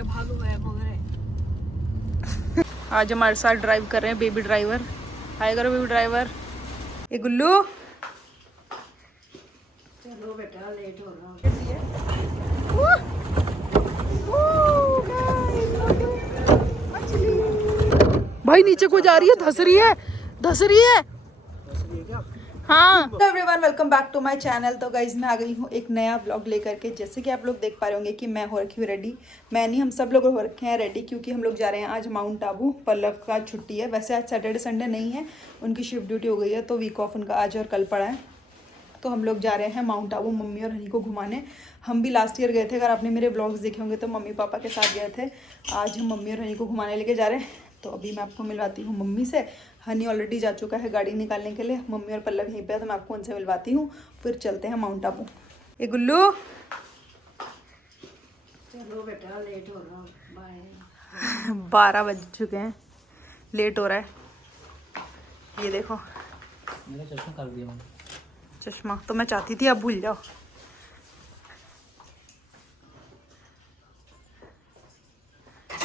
आगे भागो है वगैरह। आज हमारे साथ ड्राइव कर रहे हैं बेबी ड्राइवर। हाय करो बेबी ड्राइवर। ये गुल्लू, चलो बेटा लेट हो रहा है। भाई नीचे को जा रही है, धस रही है, धस रही है। हाँ, तो everyone welcome back to my channel. तो गाइज मैं आ गई हूँ एक नया व्लॉग लेकर के। जैसे कि आप लोग देख पा रहे होंगे कि मैं हो रखी हूँ रेडी। मैं नहीं, हम सब लोग हो रखे हैं रेडी, क्योंकि हम लोग जा रहे हैं आज माउंट आबू। पल्लव का छुट्टी है, वैसे आज सैटरडे संडे नहीं है, उनकी शिफ्ट ड्यूटी हो गई है, तो वीक ऑफ उनका आज और कल पड़ा है। तो हम लोग जा रहे हैं माउंट आबू मम्मी और हनी को घुमाने। हम भी लास्ट ईयर गए थे, अगर आपने मेरे ब्लॉग्स देखे होंगे तो मम्मी पापा के साथ गए थे। आज हम मम्मी और हनी को घुमाने लेके जा रहे हैं। तो अभी मैं आपको मिलवाती हूँ मम्मी से। हनी ऑलरेडी जा चुका है गाड़ी निकालने के लिए, मम्मी और पल्लव यहीं पे है, तो मैं आपको उनसे मिलवाती हूँ, फिर चलते हैं माउंट आबू। ये गुल्लू, चलो बेटा लेट हो रहा है। बाय। 12 बज चुके हैं, लेट हो रहा है। ये देखो मेरा चश्मा कर दिया मैंने। चश्मा तो मैं चाहती थी, अब भूल जाओ।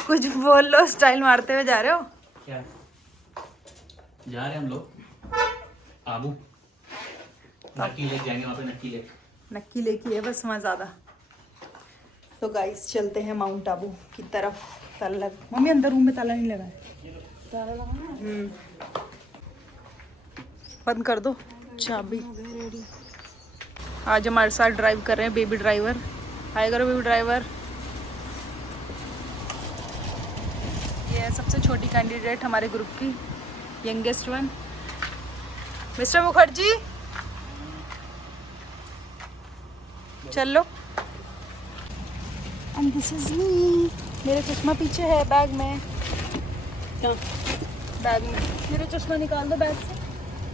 कुछ बोल लो, स्टाइल मारते हुए जा रहे हो। क्या जा रहे हैं हम लोग आबू, नक्की लेक जाएंगे, वहाँ पे नक्की लेक। नक्की लेके है बस वहाँ ज़्यादा। तो गाइस चलते हैं माउंट आबू की तरफ। ताला लग, मम्मी अंदर रूम में ताला नहीं लगा है। ताला लगाना है। बंद कर दो चाबी। आज हमारे साथ ड्राइव कर रहे हैं बेबी ड्राइवर। हाय करो बेबी ड्राइवर। ये है सबसे छोटी कैंडिडेट हमारे ग्रुप की, यंगेस्ट वन, मिस्टर मुखर्जी। चल लो। And this is me. मेरा चश्मा पीछे है बैग में। बैग में मेरा चश्मा निकाल दो बैग से।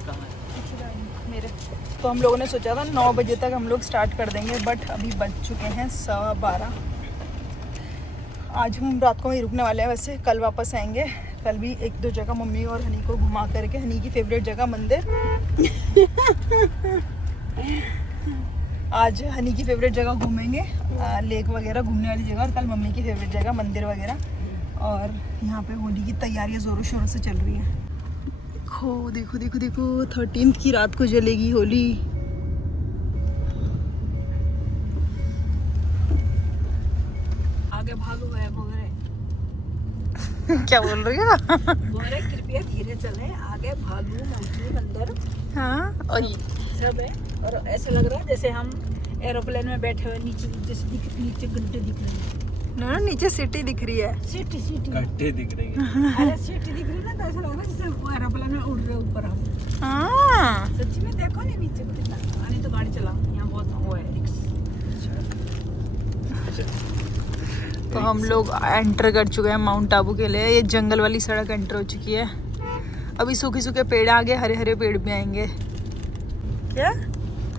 पीछे बैग में मेरे। तो हम लोगों ने सोचा था 9 बजे तक हम लोग स्टार्ट कर देंगे, बट अभी बज चुके हैं 12:15। आज हम रात को वहीं रुकने वाले हैं, वैसे कल वापस आएंगे। कल भी 1-2 जगह मम्मी और हनी को घुमा करके, हनी की फेवरेट जगह मंदिर आज हनी की फेवरेट जगह घूमेंगे, लेक वगैरह घूमने वाली जगह, और कल मम्मी की फेवरेट जगह मंदिर वगैरह। और यहाँ पे होली की तैयारियाँ ज़ोरों शोरों से चल रही हैं। देखो देखो देखो देखो, 13th की रात को जलेगी होली। आगे भागो है वगैरह। क्या बोल रही हो? वगैरह कृपया धीरे चले, आगे भागो मंदिर अंदर हाँ, और सब है। और ऐसा लग रहा है जैसे हम एरोप्लेन में बैठे हुए, नीचे जैसे नीचे गड्ढे दिख रहे हैं। ना नीचे सिटी दिख रही है। सिटी गड्ढे दिख रहे हैं। अरे सिटी दिख रही है ना, तो ऐसा लग रहा है जैसे वो एरोप्लेन में उड़ रहे ऊपर हम। हाँ, सच्ची में देखो नहीं नीचे को कितना। नहीं तो गाड़ी चलाओ, यहाँ बहुत वो है रिक्स। तो हम लोग एंटर कर चुके हैं माउंट आबू के लिए। ये जंगल वाली सड़क एंटर हो चुकी है। अभी सूखे सूखे पेड़, आगे हरे हरे पेड़ भी आएंगे। क्या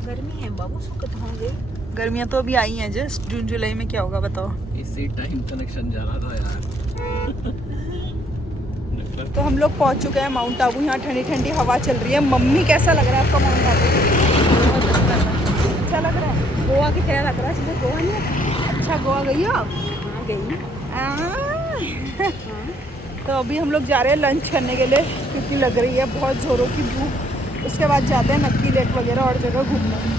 गर्मी है बाबू, सुकत होंगे। गर्मियाँ तो अभी आई हैं जस्ट, जून जुलाई में क्या होगा बताओ। इसी टाइम कनेक्शन जा रहा था यार। तो हम लोग पहुंच चुके हैं माउंट आबू। यहाँ ठंडी ठंडी हवा चल रही है। मम्मी कैसा लग रहा है आपका माउंट आबू? अच्छा लग रहा है। गोवा की तरह लग रहा है, जैसे गोवा नहीं है। अच्छा, गोवा गई हो आप? हाँ गई। तो अभी हम लोग जा रहे हैं लंच करने के लिए, क्योंकि लग रही है बहुत ज़ोरों की भूख। उसके बाद जाते हैं नक्की लेक वगैरह और जगह घूमने।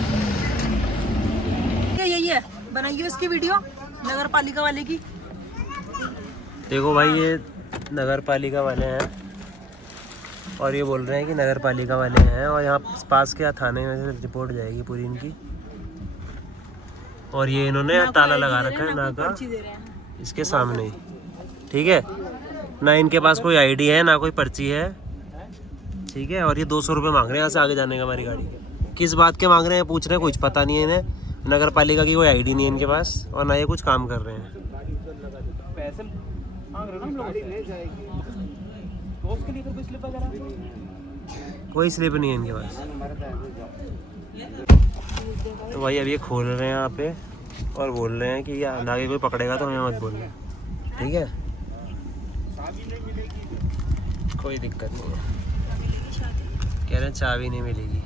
यही है, बनाइए उसकी वीडियो नगर पालिका वाले की। देखो भाई, ये नगर पालिका वाले हैं और ये बोल रहे हैं कि नगर पालिका वाले हैं, और यहाँ पास के थाने में से रिपोर्ट जाएगी पूरी इनकी। और ये इन्होंने ताला लगा रखा है ना का इसके सामने ही, ठीक है ना। इनके पास कोई आईडी है ना कोई पर्ची है, ठीक है। और ये 200 रुपये मांग रहे हैं यहाँ से आगे जाने का हमारी गाड़ी के। किस बात के मांग रहे हैं पूछ रहे हैं, कुछ पता नहीं है इन्हें। नगर पालिका की कोई आईडी नहीं है इनके पास, और ना ये कुछ काम कर रहे हैं। कोई स्लिप नहीं है इनके पास। तो भाई अब ये खोल रहे हैं यहाँ पे और बोल रहे हैं कि आगे कोई पकड़ेगा तो हमें मत बोलना, ठीक है। कोई दिक्कत नहीं है, कह रहे हैं चाबी नहीं मिलेगी।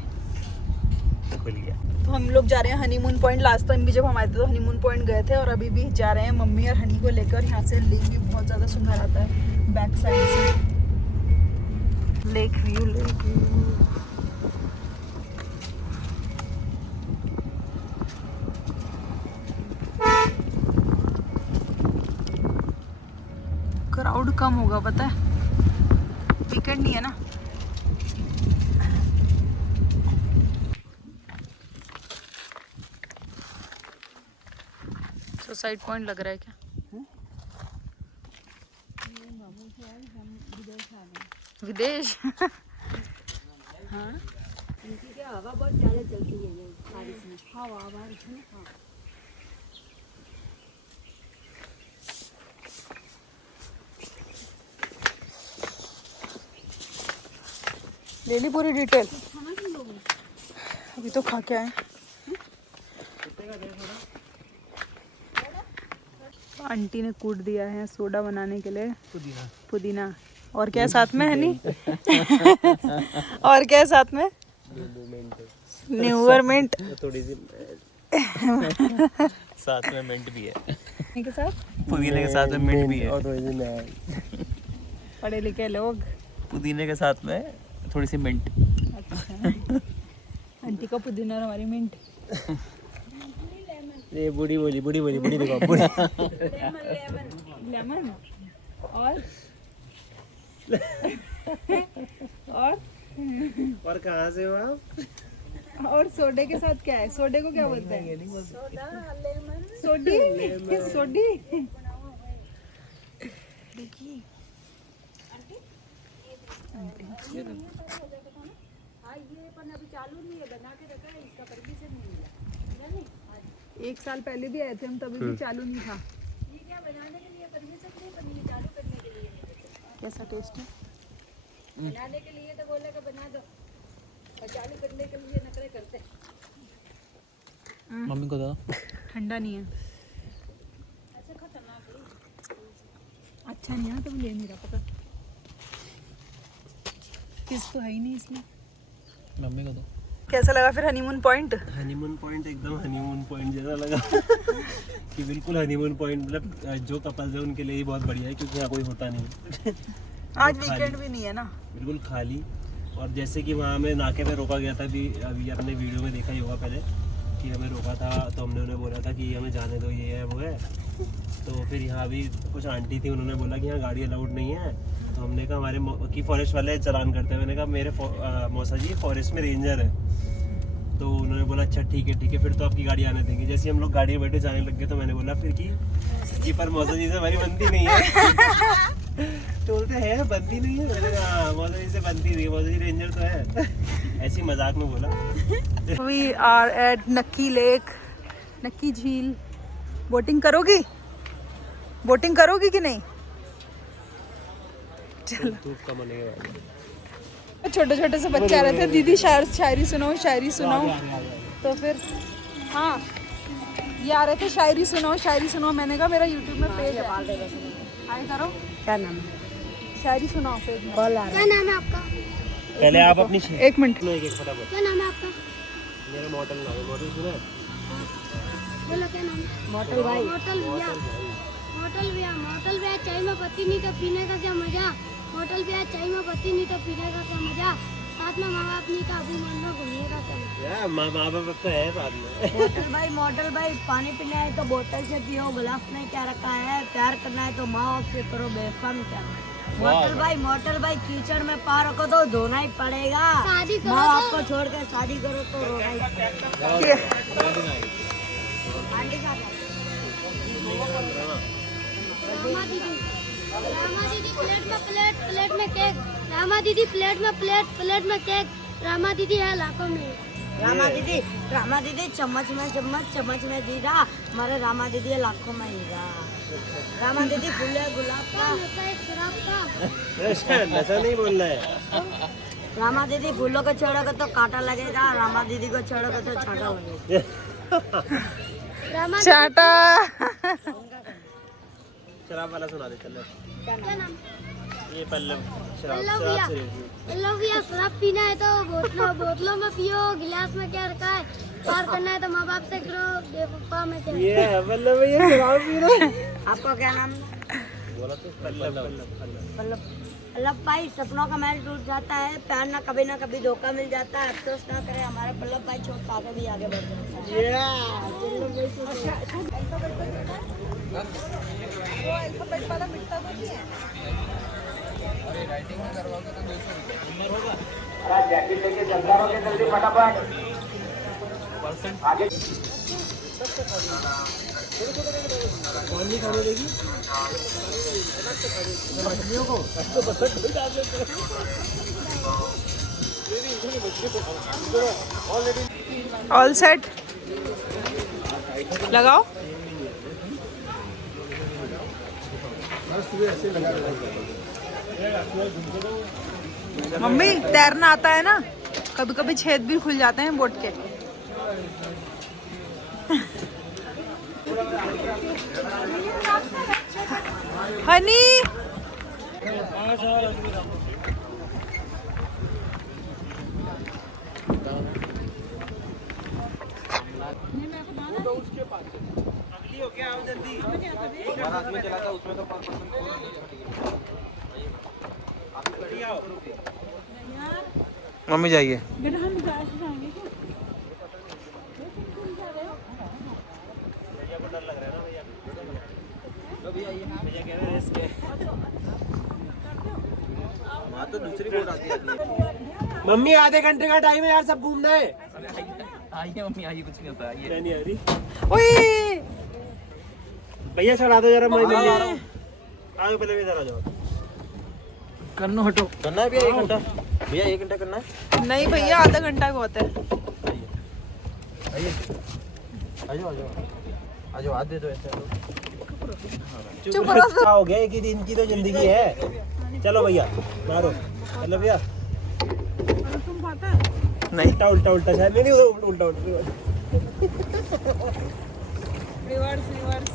खुल गया। तो हम लोग जा रहे हैं हनीमून पॉइंट। लास्ट टाइम भी जब हम आए थे तो हनीमून पॉइंट गए थे, और अभी भी जा रहे हैं मम्मी और हनी को लेकर। यहाँ से लेक भी बहुत ज़्यादा सुंदर आता है बैक साइड से। Lake view, lake view. Crowd कम होगा पता है, वीकेंड नहीं है ना। सुसाइड पॉइंट लग रहा है क्या? विदेश हाँ, इनकी क्या हवा बहुत ज़्यादा चलती है बारिश में। हवा बारिश में ले ली पूरी डिटेल। अभी तो खा के आए। आंटी ने कूट दिया है सोडा बनाने के लिए पुदीना। और क्या साथ में है नहीं और क्या साथ में न्यूवरमेंट थोड़ी सी साथ में मिंट भी है के साथ, पुदीने के साथ में मिंट भी है और थोड़ी सी पढ़े लिखे लोग। पुदीने के साथ में थोड़ी सी मिंट। अच्छा आंटी का पुदीना और हमारी मिंट। ये बूढ़ी देखो बूढ़ी। लेमन और और कहाँ से हो आप? और सोडे के साथ क्या है? सोडे को क्या बोलते हैं? सोडी सोडी। देखिए एक साल पहले भी आए थे हम, तभी भी चालू नहीं था। कैसा टेस्ट है? बनाने के लिए तो बोले कि बना दो, और चालू करने के लिए नखरे करते। मम्मी को दो। ठंडा नहीं है, अच्छा नहीं है तो ले नहीं रहा पता। किस तो है ही नहीं इसमें। मम्मी को दो। कैसा लगा फिर हनीमून पॉइंट? हनीमून पॉइंट एकदम हनीमून पॉइंट जैसा लगा कि बिल्कुल हनीमून पॉइंट, मतलब जो कपल्स है उनके लिए ही बहुत बढ़िया है, क्योंकि यहाँ कोई होता नहीं। आज वीकेंड भी नहीं है ना, बिल्कुल खाली। और जैसे कि वहाँ हमें नाके पे रोका गया था, अभी आपने वीडियो में देखा ही होगा पहले कि हमें रोका था, तो हमने उन्हें बोला था कि हमें जाने दो, ये है वो है। तो फिर यहाँ भी कुछ आंटी थी, उन्होंने बोला कि यहाँ गाड़ी अलाउड नहीं है। तो हमने कहा हमारे की फॉरेस्ट वाले चलान करते हैं। मैंने कहा मेरे मौसा जी फॉरेस्ट में रेंजर है। तो उन्होंने बोला अच्छा ठीक है फिर तो आपकी गाड़ी आने देंगे। जैसे हम लोग गाड़ी में बैठे जाने लग गए तो मैंने बोला फिर कि पर मौसा जी से हमारी बनती नहीं है। तो बोलते हैं बनती नहीं है। मैंने कहा मौसा जी से बनती नहीं है, मौसा जी रेंजर तो है। ऐसी मजाक में बोला। वी आर एट नक्की लेक, नक्की झील। बोटिंग करोगी? बोटिंग करोगी कि नहीं? चलो। छोटे छोटे से बच्चे आ रहे थे, दीदी शायरी सुनाओ शायरी सुनाओ। तो फिर हाँ ये आ रहे थे शायरी सुनाओ। मैंने कहा मेरा यूट्यूब में पेज है, हाय करो। क्या नाम है? शायरी सुनाओ पेज में। क्या नाम है आपका? पहले आप अपनी एक मिनट। फटाफट। क्या नाम है आपका? मेरा मॉडल नाम है। मॉडल सुना है? बोलो क्या नाम है? मोटल भाई। मोटल भैया चाय में पत्ती नहीं तो पीने का क्या मजा। मोटल भैया चाय में पत्ती नहीं तो पीने का क्या मजा। साथ में माँ बाप नहीं तो अभिमान में घूमने का क्या मजा। माँ बाप तो है साथ में। मोटल भाई पानी पीना है तो बोतल से पियो, गिलास में क्या रखा है। प्यार करना है तो माँ बाप से करो, बेफाम क्या। मोटल भाई कीचड़ में पार रखो तो धोना ही पड़ेगा। माँ बाप को छोड़ के शादी करो तो रोना ही पड़ेगा। रामा दीदी प्लेट में केक। रामा दीदी प्लेट में केक। रामा दीदी है लाखों में। रामा दीदी चम्मच में जीरा। हमारे रामा दीदी है लाखों में हीरा। रामा दीदी फूल है गुलाब का, शराब का। नशा नहीं बोल रहा है। रामा दीदी फूलों को छोड़ोगे तो कांटा लगेगा, रामा दीदी को छोड़ोगे तो छाटा लगेगा। चाटा। शराब वाला सुना दे चल। क्या नाम? ये पल्लव शराब पल्लव शराब भैया से review। पल्लव भैया शराब पीना है तो बोतलों में पियो, गिलास में क्या रखा है, प्यार करना है तो माँ बाप से करो, बेवफा में क्या। ये है पल्लव भैया शराब पी रहे हैं। आपका क्या नाम? बोला तो पल्लव पल्लव पल्लव भाई, सपनों का महल टूट जाता है, प्यार ना कभी धोखा मिल जाता है, अफसोस ना करे हमारे पल्लव भाई, छोट पाके भी आगे बढ़ जाता ऑल सेट लगाओ। मम्मी तैरना आता है ना, कभी कभी छेद भी खुल जाते हैं बोट के। हनी मम्मी जाइए। बेटा हम जाएंगे क्या? तो दूसरी बोट आती है। मम्मी आधे घंटे का टाइम है यार, सब घूमना है। आइए मम्मी आइए, कुछ नहीं होता। आइए। मैं नहीं आ रही ओए भैया, चढ़ा दो जरा। मैं आगे पहले इधर आ जाओ। कन्नो हटो। करना है भैया 1 घंटा? भैया 1 घंटा करना है? नहीं भैया, आधा घंटा बहुत है। आइए आ जाओ, हाथ दे दो ऐसे। चुप रहो। हो गया, एक ही दिन की तो जिंदगी है। चलो भैया मारो। हेलो भैया, तुम पता है नहीं उल्टा उल्टा उल्टा शायद नहीं उल्टा उल्टा। Reverse reverse.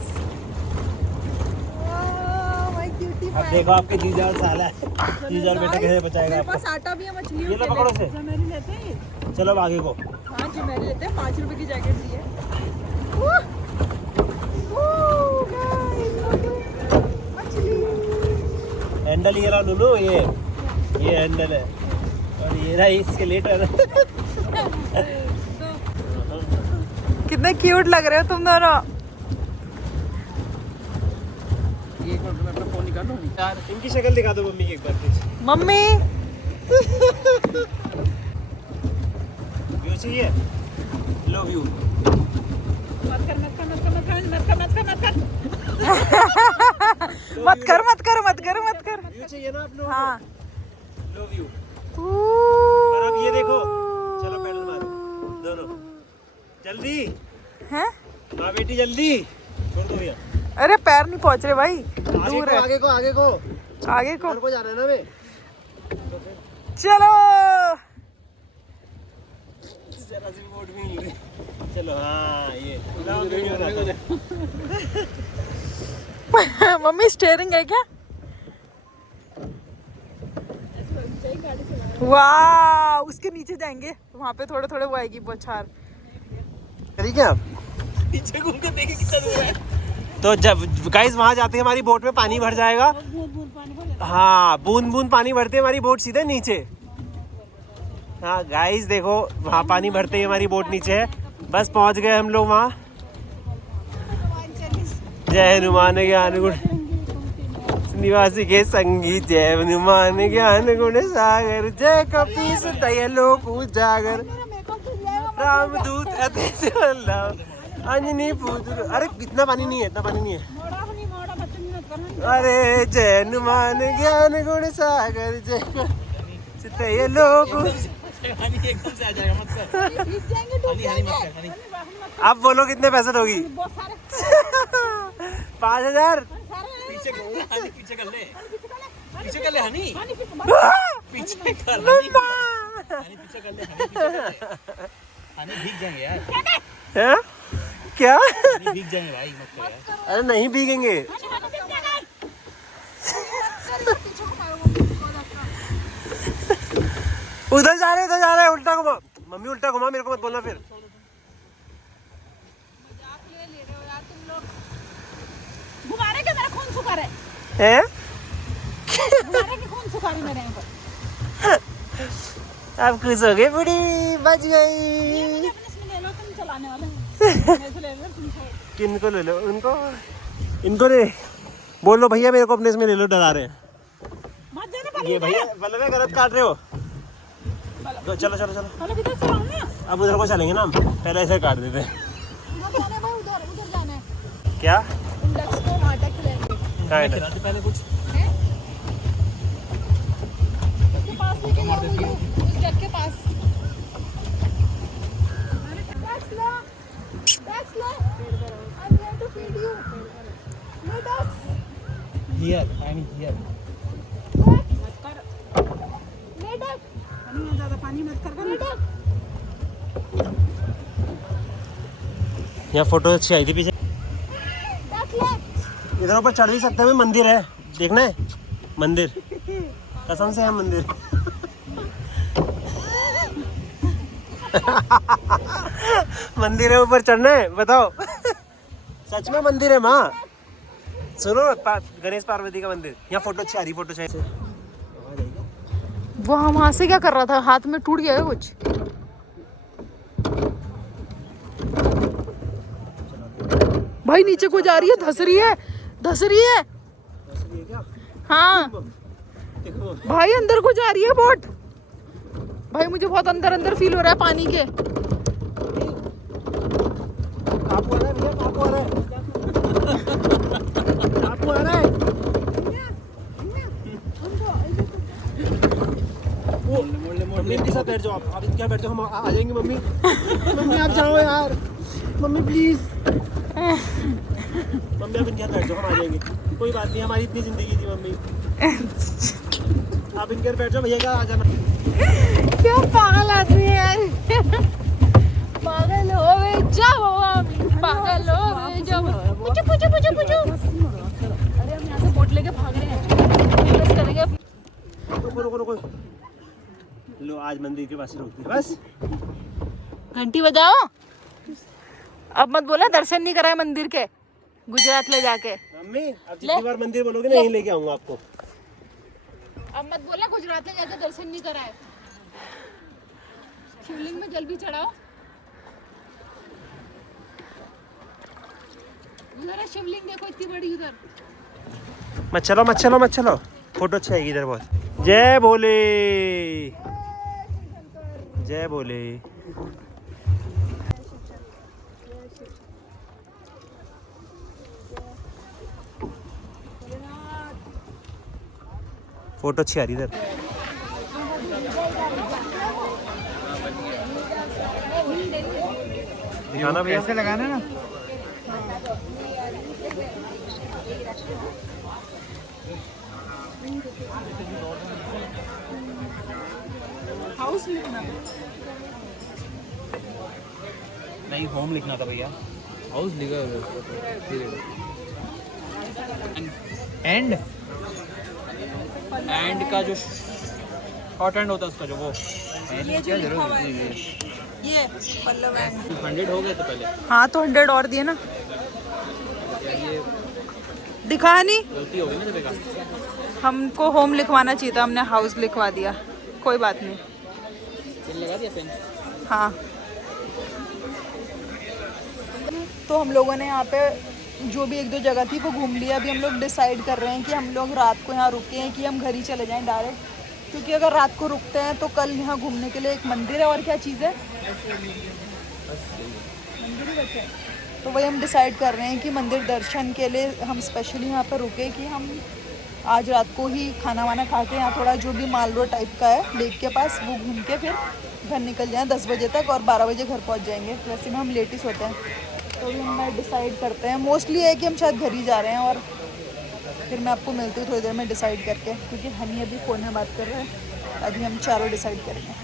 अब देखो आपके जीजा और साला है। जीजा और बेटा कैसे बचाएगा मेरे आपको। पास आटा भी है, मछलियों ये लो के पकड़ो लिए। से। जमेरी लेते हैं। चलो अब आगे को। हाँ जमेरी लेते हैं, 5 रुपए की जैकेट दी है। हैंडल ये रहा नुनू, ये हैंडल है और ये रहा एस्केलेटर। कितने क्यूट लग रहे हो तुम दोनों। एक मिनट मैं अपना फोन निकाल लूं। यार इनकी शक्ल दिखा दो मम्मी की एक बार प्लीज। मम्मी व्यू चाहिए? लो व्यू। मत कर मत कर मत कर मत कर मत कर मत कर मत कर। मत कर मत कर मत कर मत कर। व्यू चाहिए ना आप लोगों को? हाँ लो व्यू। और अब ये देखो, चलो पैडल मारो दोनों जल्दी। हैं? हाँ बेटी जल्दी। छोड़ दो भैया। अरे पैर नहीं पहुंच रहे भाई, आगे दूर को है। आगे को आगे को आगे को घर को जाना है ना। मैं चलो। जरा सी बोट भी नहीं है। चलो हाँ ये लाओ वीडियो बनाते हैं। मम्मी स्टीयरिंग है क्या? वाह, उसके नीचे जाएंगे, वहाँ पे थोड़े थोड़े वो आएगी बौछार। ठीक है, आप पीछे घूम के देखें कितना दूर है। तो जब गाइस वहाँ जाते हैं हमारी बोट में पानी भर जाएगा। हाँ बूंद बूंद पानी भरते हमारी बोट सीधे नीचे। हाँ गाइस देखो, वहाँ पानी भरते ही हमारी बोट नीचे है। बस पहुँच गए हम लोग वहाँ। जय हनुमान ज्ञान गुण निवासी के संगी, जय हनुमान ज्ञान गुण सागर, जय कपीस दयालोक उजागर, रामदूत अतिथि वल्लभ, अंजनी पुत्र। अरे इतना पानी नहीं है, इतना पानी नहीं है। अरे जय हनुमान ज्ञान गुण सागर, जय दयालोक। अब बोलो कितने पैसे दोगी? 5000। पीछे कर ले, पीछे कर ले हनी, पीछे कर ले हनी, पीछे कर ले हनी, भीग जाएंगे यार। हैं? क्या? भीग जाएंगे भाई, मत कर यार। अरे नहीं भीगेंगे। उधर जा रहे उल्टा घुमा। मम्मी उल्टा घुमा, मेरे को मत बोलना फिर। घुमा रहे क्या? मेरा खून सुखा रहा है। हैं? घुमा रहे कि खून सुखा रही मेरे यहाँ पर। आप खुश हो गए, बूढ़ी बच गई। मुझे अपने इसमें ले लो, तुम चलाने वाले हो। ऐसे ले लो, तुम छोड़। किनको ले लो? उनको, इनको ले बोलो भैया मेरे को अपने इसमें ले लो, डरा रहे हैं मत जाने पहले। ये भैया। मतलब गलत काट रहे हो। तो चलो चलो चलो, पहले इधर से आओ ना। अब उधर को चलेंगे ना हम, पहले ऐसे काट देते हैं। उधर जाना है भाई, उधर उधर जाना है। क्या इंडेक्स को वहाँ तक लेंगे। कहाँ है? पहले कुछ उसके पास लेके जाऊंगी, उस जग के पास। Ducks, low. I'm here to feed you. No ducks. Here and here. ले duck. पानी में ज़्यादा पानी मत कर। ले duck. यहाँ फोटो अच्छी आई थी पीछे। Duck ले. इधर ऊपर चढ़ भी सकते हैं, मंदिर है, देखना है मंदिर, कसम से है मंदिर। मंदिर है, ऊपर चढ़ना है, बताओ। सच में मंदिर है माँ। सुनो, गणेश पार्वती का मंदिर। यहाँ फोटो अच्छी आ रही, फोटो चाहिए। वो हम वहां से क्या कर रहा था? हाथ में टूट गया है कुछ? भाई नीचे को जा रही है, धस रही है, धस रही है। हाँ भाई अंदर को जा रही है बोट। भाई मुझे बहुत अंदर अंदर फील हो रहा है पानी के। आपको आ रहा है भैया, आपको आ रहा है, आपको आ रहा है। मम्मी के साथ बैठ जाओ आप क्या बैठ जाओ, हम आ जाएंगे। मम्मी मम्मी आप जाओ यार, मम्मी प्लीज। मम्मी आप इनके साथ बैठ जाओ, हम आ जाएंगे। कोई बात नहीं, हमारी इतनी जिंदगी थी मम्मी। आप इनके साथ बैठ जाओ, भैया का आ जाना। क्या पागल आदमी है यार। पागल हो गए जाओ, पागल हो गए जाओ। पूछो पूछो पूछो पूछो। अरे हम यहाँ से बोट लेके भाग रहे हैं। बस करेंगे। रुको रुको रुको, लो आज मंदिर के पास ही रोकती है बस। घंटी बजाओ। अब मत बोला दर्शन नहीं कराए मंदिर के, गुजरात ले जाके। मम्मी अब जितनी बार मंदिर बोलोगे ना, यहीं लेके आऊंगा आपको। अब मत बोला गुजरात ले जाके दर्शन नहीं कराए। शिवलिंग में जल भी चढ़ाओ। उधर है शिवलिंग, देखो इतनी बड़ी उधर। मत चलो मत चलो मत चलो, फोटो अच्छी आएगी इधर बहुत। जय भोले, जय भोले। फोटो अच्छी आ रही इधर। दिखाना भैया, ऐसे लगाना ना। हाउस लिखना है। नहीं होम लिखना था भैया, हाउस लिखा है। एंड एंड का जो शॉर्ट एंड होता है उसका, जो वो ये जो लिखा हुआ है, ये पल्लव एंड। 100 हो गए तो पहले हाँ तो 100 और दिए ना। दिखा नहीं, गलती हो गई ना जब का। हमको होम लिखवाना चाहिए था, हमने हाउस लिखवा दिया। कोई बात नहीं। पेन लगा दिया पेन। हाँ तो हम लोगों ने यहाँ पे जो भी 1-2 जगह थी वो घूम लिया। अभी हम लोग डिसाइड कर रहे हैं कि हम लोग रात को यहाँ रुके हैं कि हम घर ही चले जाएं डायरेक्ट, क्योंकि अगर रात को रुकते हैं तो कल यहाँ घूमने के लिए एक मंदिर है और क्या चीज़ है, मंदिर ही बचा है। तो वही हम डिसाइड कर रहे हैं कि मंदिर दर्शन के लिए हम स्पेशली यहाँ पर रुके, कि हम आज रात को ही खाना वाना खा के यहाँ थोड़ा जो भी माल रोड टाइप का है लेक के पास वो घूम के फिर घर निकल जाएं 10 बजे तक, और 12 बजे घर पहुँच जाएंगे। वैसे में हम लेट ही सोते हैं, तो भी हम डिसाइड करते हैं। मोस्टली है कि हम शायद घर ही जा रहे हैं, और फिर मैं आपको मिलती हूँ थोड़ी देर में डिसाइड करके, क्योंकि हनी अभी फ़ोन में बात कर रहे हैं। अभी हम चारों डिसाइड करेंगे।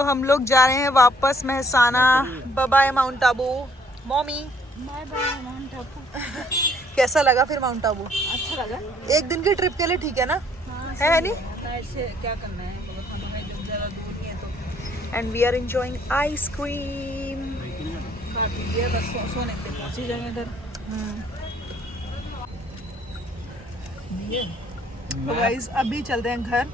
तो हम लोग जा रहे हैं वापस Mehsana. Bye bye Mount Abu. Mummy bye bye Mount Abu. कैसा लगा फिर माउंट आबू? अच्छा लगा। एक दिन की ट्रिप के लिए ठीक है ना? है नहीं? ऐसे क्या करना है, बहुत हमें जब ज़्यादा दूर नहीं है तो and we are enjoying ice cream. खा पी लिया, बस सोने के लिए पहुँच ही जाएंगे इधर। तो गाइस अभी चलते हैं घर।